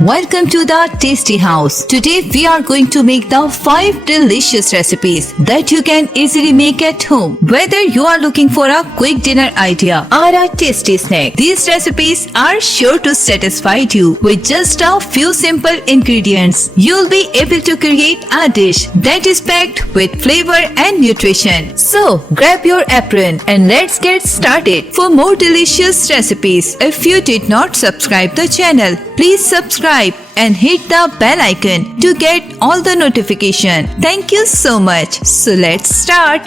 Welcome to the Tasty House. Today we are going to make the 5 delicious recipes that you can easily make at home. Whether you are looking for a quick dinner idea or a tasty snack, these recipes are sure to satisfy you. With just a few simple ingredients, you'll be able to create a dish that is packed with flavor and nutrition. So grab your apron and let's get started. For more delicious recipes, if you did not subscribe the channel, please subscribe and hit the bell icon to get all the notification. Thank you so much. So let's start.